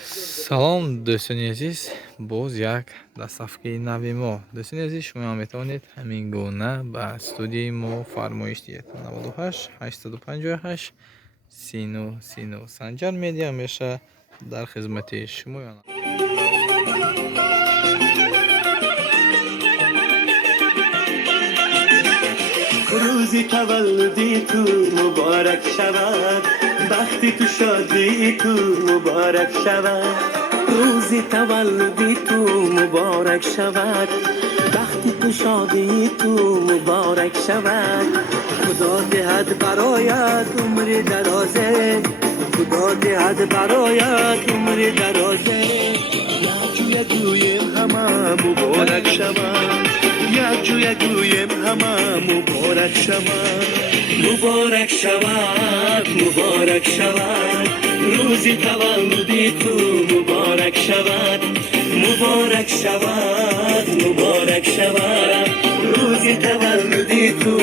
салом дӯстони азиз, боз як дастсафҳаи нави мо. Дӯстони азиз, шумо метавонед ҳамин гуна ба студияи мо фармоиш диҳед. 98 858 39 Санҷар медиа ҳамеша дар хизмати шумоям. روزی تولدی تو مبارک شود، وقتی تو شادی تو مبارک شود. روزی تولدی تو مبارک شود، وقتی تو شادی تو مبارک شود. خدا دهد برایت عمر درازه، خدا دهد برایت عمر درازه. یکویم همه مبارک شود، یکویم همه مبارک شود. مبارک شود، مبارک شود، روزی تولدی تو مبارک شود. مبارک شود، مبارک شود، روزی تولدی تو